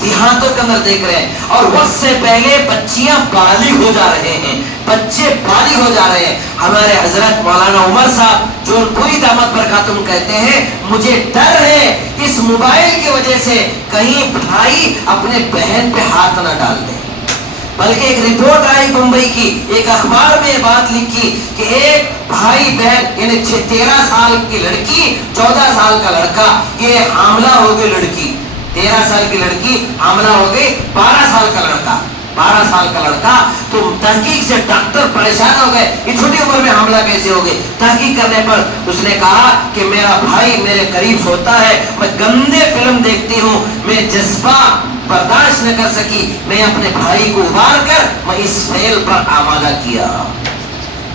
دیہاتوں کے اندر دیکھ رہے ہیں. اور وقت سے پہلے بچیاں بالغ ہو جا رہے ہیں، بچے بالغ ہو جا رہے ہیں. ہمارے حضرت مولانا عمر صاحب جو پوری دامت برکاتہم کہتے ہیں مجھے ڈر ہے اس موبائل کی وجہ سے کہیں بھائی اپنے بہن پہ ہاتھ نہ ڈال دے. بلکہ ایک رپورٹ آئی بمبئی کی، ایک اخبار میں بات لکھی کہ ایک بھائی بہن یعنی 13 سال کی لڑکی 14 سال کا لڑکا، یہ حاملہ ہو گئی. لڑکی 13 سال کی لڑکی حاملہ ہو گئی 12 سال کا لڑکا. 12 سال کا لڑکا. تو تحقیق سے ڈاکٹر پریشان ہو گئے یہ چھوٹی عمر میں حاملہ کیسے ہو گئی. تحقیق کرنے پر اس نے کہا کہ میرا بھائی میرے قریب سوتا ہے، میں گندے فلم دیکھتی ہوں، میں جذبہ برداشت نہ کر سکی، میں اپنے بھائی کو ابھار کر میں اس فعل پر آمادہ کیا.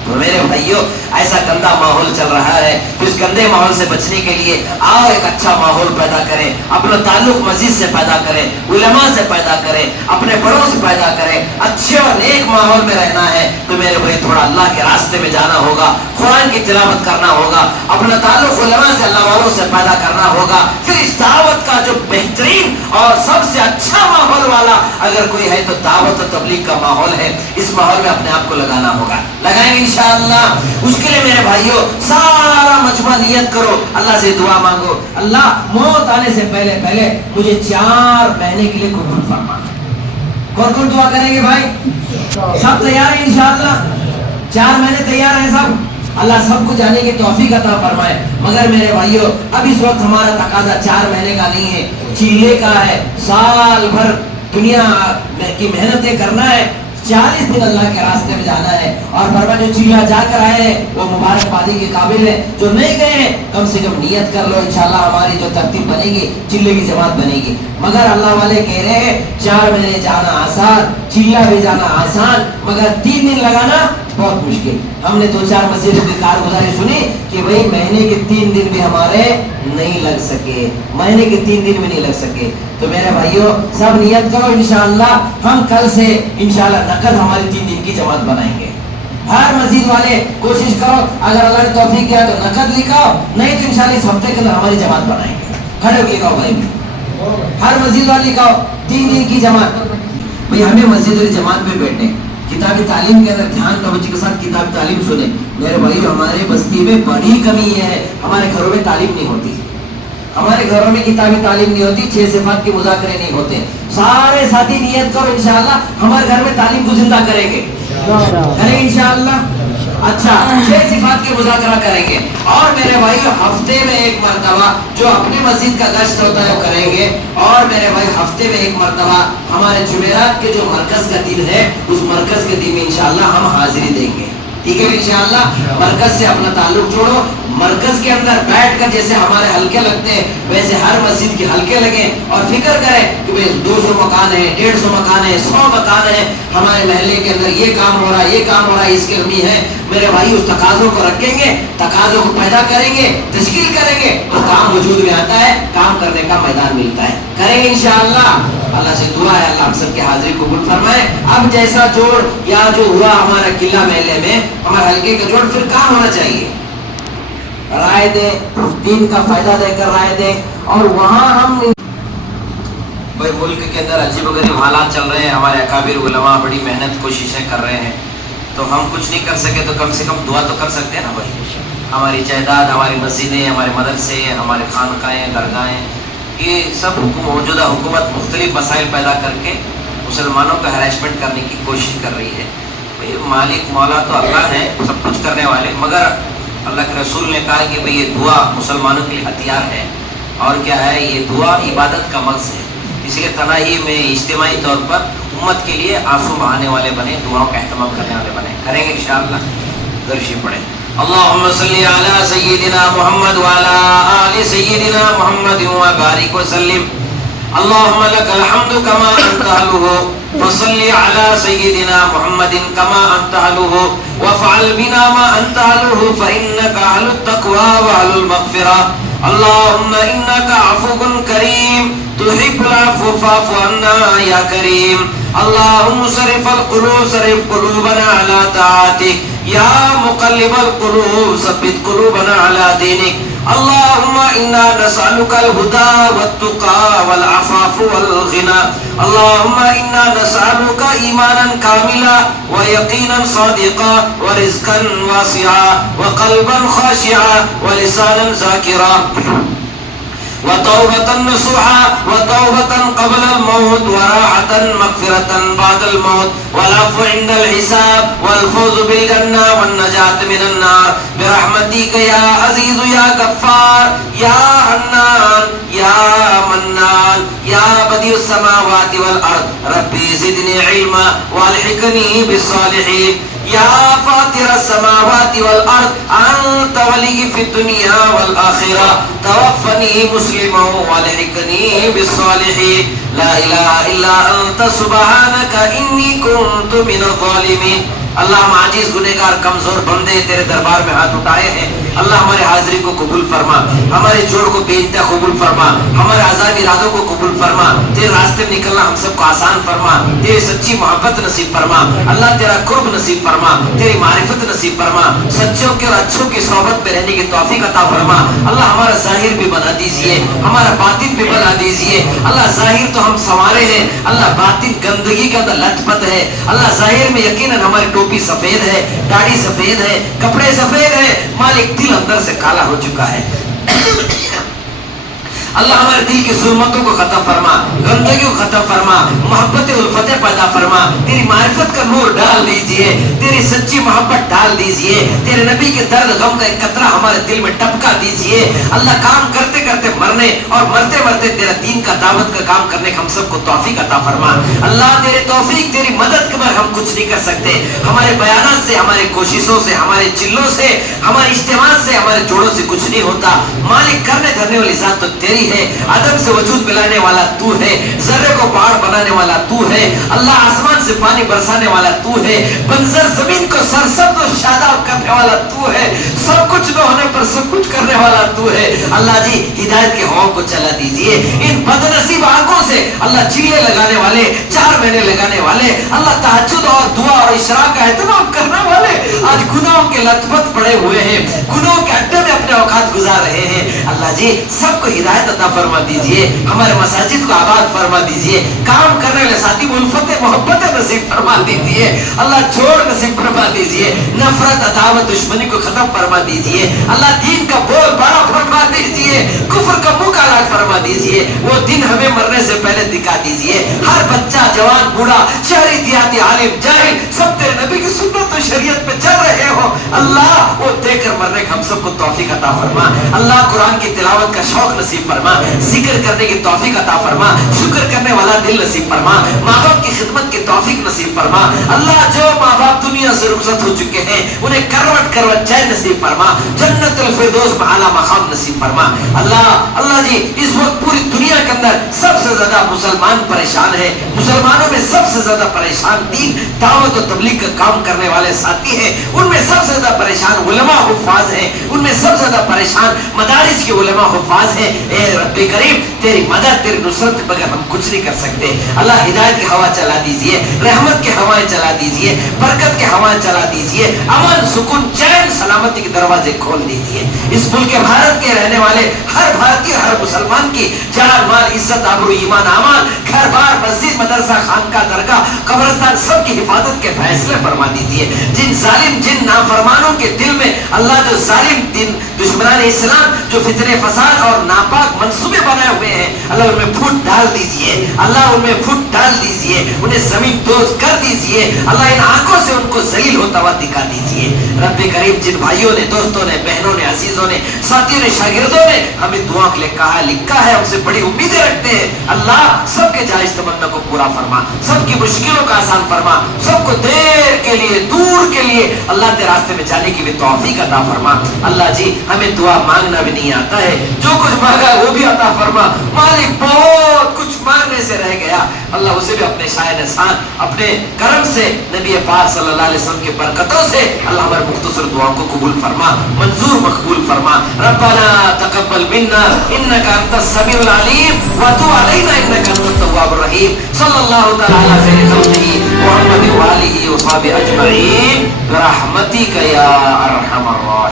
تو میرے بھائیوں ایسا گندا ماحول چل رہا ہے تو اس گندے ماحول سے بچنے کے لیے آؤ ایک اچھا ماحول پیدا کریں، اپنا تعلق مسجد سے پیدا کریں، علماء سے پیدا کریں، اپنے بڑوں سے پیدا کریں. اچھے اور نیک ماحول میں رہنا ہے تو میرے بھائی تھوڑا اللہ کے راستے میں جانا ہوگا، قرآن کی تلاوت کرنا ہوگا، اپنا تعلق علماء سے اللہ والوں سے پیدا کرنا ہوگا. پھر اس دعوت کا جو بہترین اور سب سے اچھا ماحول والا اگر کوئی ہے تو دعوت و تبلیغ کا ماحول ہے. اس ماحول میں اپنے آپ کو لگانا ہوگا، لگائیں گے انشاءاللہ. اس کے لیے میرے بھائیوں سارا مجمع نیت کرو، اللہ سے دعا مانگو اللہ موت آنے سے پہلے مجھے 4 مہینے کے لیے قبول فرما. کون کون دعا کریں گے بھائی؟ سب تیار ہیں انشاءاللہ؟ 4 مہینے تیار ہیں سب؟ اللہ سب کو جانے کی توفیق عطا فرمائے. مگر میرے بھائیوں اب اس وقت ہمارا تقاضا 4 مہینے کا نہیں ہے، چیلے کا ہے. سال بھر دنیا کی محنتیں کرنا ہے، 40 دن اللہ کے راستے میں جانا ہے. اور برما جو چیلا جا کر آئے ہیں وہ مبارک بادی کے قابل ہے، جو نہیں گئے ہیں کم سے کم نیت کر لو انشاءاللہ ہماری جو ترتیب بنے گی چلے کی جماعت بنے گی. مگر اللہ والے کہہ رہے ہیں 4 مہینے جانا آسان، چیلا بھی جانا آسان، مگر 3 دن لگانا بہت مشکل. ہم نے 2-4 مسجد کی کارگزاری سنی کہ بھئی مہینے کے 3 دن بھی ہمارے نہیں لگ سکے، مہینے کے 3 دن بھی نہیں لگ سکے. تو میرے بھائیوں سب نیت کرو انشاءاللہ ہم کل سے انشاءاللہ نقد ہماری 3 دن کی جماعت بنائیں گے. ہر مسجد والے کوشش کرو، اگر اللہ نے توفیق کیا تو نقد لکھاؤ، نہیں تو انشاءاللہ اس ہفتے کے اندر ہماری جماعت بنائیں گے. کھڑے ہو کے لکھاؤ بھائی. ہر مسجد والی کا 3 دن کی جماعت. بھئی ہمیں مسجد والی جماعت میں بیٹھے کتاب تعلیم کے اندر دھیان توجہ کے ساتھ کتاب تعلیم سنیں. میرے بھائی ہمارے بستی میں بڑی کمی یہ ہے، ہمارے گھروں میں تعلیم نہیں ہوتی، ہمارے گھروں میں کتابی تعلیم نہیں ہوتی، 6 صفات کے مذاکرے نہیں ہوتے. سارے ساتھی نیت کرو انشاءاللہ ہمارے گھر میں تعلیم کو زندہ کریں گے انشاءاللہ. اچھا 6 صفات کے مذاکرہ کریں گے. اور میرے بھائی ہفتے میں 1 مرتبہ جو اپنی مسجد کا گشت ہوتا ہے وہ کریں گے. اور میرے بھائی ہفتے میں 1 مرتبہ ہمارے جمعرات کے جو مرکز کا دن ہے اس مرکز کے دن میں انشاءاللہ ہم حاضری دیں گے. ٹھیک ہے انشاءاللہ. مرکز سے اپنا تعلق جوڑو، مرکز کے اندر بیٹھ کر جیسے ہمارے حلقے لگتے ہیں ویسے ہر مسجد کے حلقے لگیں اور فکر کریں کہ 200 مکان ہے، 150 مکان ہے، 100 مکان ہے، ہمارے محلے کے اندر یہ کام ہو رہا ہے، یہ کام ہو رہا ہے، اس کی کمی ہے. میرے بھائی اس تقاضوں کو رکھیں گے، تقاضوں کو پیدا کریں گے، تشکیل کریں گے تو کام وجود میں آتا ہے، کام کرنے کا میدان ملتا ہے. کریں گے انشاءاللہ. اللہ سے دعا ہے اللہ ہم سب کی حاضری قبول فرمائے. اب جیسا جوڑ یا جو ہوا ہمارا قلعہ محلے میں ہمارے حلقے کا جوڑ پھر کہاں ہونا چاہیے؟ رائے دے، دین کا فائدہ دے کر رائے دے. اور وہاں ہم بھائی ملک کے اندر عجیب و غریب حالات چل رہے ہیں، ہمارے اکابر علماء بڑی محنت کوششیں کر رہے ہیں، تو ہم کچھ نہیں کر سکے تو کم سے کم دعا تو کر سکتے ہیں نا بھائی. ہماری جائیداد، ہماری مسجدیں، ہمارے مدرسے، ہمارے خانقاہیں، درگاہیں، یہ سب موجودہ حکومت مختلف مسائل پیدا کر کے مسلمانوں کا ہراسمنٹ کرنے کی کوشش کر رہی ہے. مالک مولا تو اللہ ہے سب کچھ کرنے والے، مگر اللہ کے رسول نے کہا کہ بھئی یہ دعا مسلمانوں کے لیے ہتھیار ہے. اور کیا ہے؟ یہ دعا عبادت کا مغز ہے. اس لیے تنہائی میں اجتماعی طور پر امت کے لیے آنسو بہانے والے بنے، دعاؤں کا اہتمام کرنے والے بنے. کریں گے انشاءاللہ. درشی پڑھیں. اللهم صل على سيدنا محمد وعلى آل سيدنا محمد وبارك وسلم. اللهم لك الحمد كما أنت أهله، وصل على سيدنا محمد كما أنت أهله، وافعل بنا ما أنت أهله، فإنك أهل التقوى وأهل المغفرة. اللهم إنك عفو كريم تحب العفو فاعف عنا يا كريم. اللهم صرف القلوب صرف قلوبنا على طاعتك يا مقلب القلوب ثبت قلوبنا على دينك. اللهم إنا نسألك الهدى والتقى والعفاف والغنى. اللهم إنا نسألك إيمانا كاملا ويقينا صادقا ورزقا واسعا وقلبا خاشعا ولسانا ذاكرا وتوبة نصوحا وتوبة قبل الموت وراحة مغفرة بعد الموت والعفو عند الحساب والفوز بالجنة والنجاة من النار برحمتك يا عزيز يا غفار يا حنان يا منان يا بديع السماوات والأرض. ربي زدني علما والحقني بالصالحين. يا فاطر السماوات والأرض أنت ولي في الدنيا والآخرة توفني مسلما والحقني بالصالحين. لا إله إلا أنت سبحانك إني كنت من الظالمين. اللہ ہم عاجز گنہگار کمزور بندے تیرے دربار میں ہاتھ اٹھائے ہیں. اللہ ہمارے حاضری کو قبول فرما، ہمارے جوڑ کو بے انتہا قبول فرما، ہمارے عزائم ارادوں کو قبول فرما. تیرے راستے میں نکلنا ہم سب کو آسان فرما. تیری سچی محبت نصیب فرما. اللہ تیرا قرب نصیب فرما، تیری معرفت نصیب فرما. سچوں کے اور اچھوں کی صحبت میں رہنے کی توفیق عطا فرما. اللہ ہمارا ظاہر بھی بنا دیجئے، ہمارا باطن بھی بنا دیجئے. اللہ ظاہر تو ہم سنوارے ہیں، اللہ باطن گندگی کے اندر لت پت ہے. اللہ ظاہر میں یقیناً ہماری ٹوپی سفید ہے، داڑھی سفید ہے، کپڑے سفید ہے، مالک دل اندر سے کالا ہو چکا ہے. اللہ ہمارے دل کی ظلمتوں کو ختم فرما، گندگی کو ختم فرما، محبت الفت پیدا فرما. تیری معرفت کا نور ڈال دیجئے، تیری سچی محبت ڈال دیجئے. تیرے نبی کے درد غم کا ایک قطرہ ہمارے دل میں ٹپکا دیجئے. اللہ کام کرتے کرتے مرنے اور مرتے مرتے تیرا دین کا دعوت کا کام کرنے کا ہم سب کو توفیق عطا فرما. اللہ تیرے توفیق تیری مدد کے بغیر ہم کچھ نہیں کر سکتے. ہمارے بیانات سے، ہماری کوششوں سے، ہمارے چلوں سے، ہمارے اجتماعات سے، ہمارے جوڑوں سے کچھ نہیں ہوتا. مالک کرنے دھرنے والی ذات تو تیری ہے. عدم سے وجود ملانے والا تو ہے، ذرے کو پہاڑ بنانے والا تو ہے. اللہ آسمان سے پانی برسانے والا تو ہے، بنجر زمین کو سرسبز و شاداب کرنے والا تو ہے، سب کچھ نہ ہونے پر سب کچھ کرنے والا تو ہے. اللہ جی ہدایت کے ہوا کو چلا دیجئے. ان بدنصیب آنکھوں سے اللہ چلے لگانے والے، 4 مہینے لگانے والے، اللہ تہجد اور دعا اور اشراق کا اہتمام کرنے والے آج گناہوں کے لت پت پڑے ہوئے ہیں، گناہوں کے اڈے میں اپنے اوقات گزار رہے ہیں. اللہ جی سب کو ہدایت عطا فرما دیجئے، ہمارے مساجد کو آباد فرما دیجئے، کام کرنے والے ساتھی کو الفت محبت نصیب فرما دیجئے، اللہ چھوڑ نصیب فرما دیجئے، نفرت عداوت دشمنی کو ختم فرما دیجئے، اللہ دین کا بول بڑا فرما دیجئے، کفر کا منہ کالا فرما دیجئے، وہ دن ہمیں مرنے سے پہلے دکھا دیجئے، ہر بچہ جوان بوڑھا شہری دیہاتی عالم جاہل سب تیرے نبی کی سنت و شریعت پہ چل رہے ہو، اللہ وہ دیکھ کر مرنے کا ہم سب کو توفیق عطا فرما، اللہ قرآن کی تلاوت کا شوق نصیب فرما، ذکر کرنے کی توفیق عطا فرما، شکر کرنے والا دل نصیب فرما، ماں باپ کی خدمت کی توفیق نصیب فرما، اللہ جو ماں باپ دنیا سے رخصت ہو چکے ہیں انہیں کروٹ کروٹ چین نصیب فرما، جنت الفردوس میں اعلیٰ مقام نصیب فرما، اللہ جی اس وقت پوری دنیا کے اندر سب سے زیادہ مسلمان پریشان ہے، مسلمانوں میں سب سے زیادہ پریشان دین دعوت و تبلیغ کا کام کرنے والے ساتھی ہیں، ان میں سب سے زیادہ پریشان علماء حفاظ ہیں، ان میں سب سے زیادہ پریشان مدارس کے علماء حفاظ ہیں، اے رب کریم تیری مدد تیری نصرت کے بغیر ہم کچھ نہیں کر سکتے، اللہ ہدایت کی ہوا چلا دیجئے، رحمت کے ہوائیں چلا دیجئے، برکت کے ہوائیں چلا دیجئے، امن سکون چین سلامتی کے دروازے کھول دیجئے، اس ملک بھارت کے رہنے والے ہر بھارتی ہر مسلمان کی جان مال عزت آبرو ایمان امان گھر بار مسجد مدرسہ خانقاہ درگاہ قبرستان سب کی حفاظت کے فیصلے فرما دیجئے، جن ظالم جن نافرمانوں کے دل میں اللہ جو ظالم دن دشمنان اسلام جو فتنے فساد اور ناپاک منصوبے بنائے ہوئے ہیں اللہ ان میں پھوٹ ڈال دیجئے، اللہ ان میں پھوٹ ڈال دیجئے، انہیں زمین دوز کر دیجئے، اللہ ان آنکھوں سے ان کو ذلیل ہوتا ہوا دکھا دیجئے، رب کریم جن بھائیوں نے دوستوں نے بہنوں نے عزیزوں نے ساتھیوں نے شاگردوں نے ہمیں دعا کے لیے کہا ہے لکھا ہے ہم سے بڑی امیدیں رکھتے ہیں، اللہ سب کے جائز تمنا کو پورا فرما، سب کی مشکلوں کا آسان فرما، سب کو دیر کے لیے دور کے لیے اللہ کے راستے میں جانے کی بھی توفیق عطا فرما، اللہ جی ہمیں دعا مانگنا بھی نہیں آتا ہے، جو کچھ مانگا ہے وہ بھی عطا فرما، مالک بہت کچھ مانگنے سے رہ گیا اللہ اسے بھی اپنے شاہد احسان اپنے کرم سے نبی پاک صلی اللہ علیہ وسلم کی برکتوں سے اللہ ہمارے مختصر دعاؤں کو قبول فرما منظور مقبول فرما، ربنا تقبل منا انك انت السميع العليم وتب علينا انك انت التواب الرحيم، صلى الله تعالى على خير خلقه محمد وآله وصحبه اجمعين برحمتك يا ارحم الراحمين.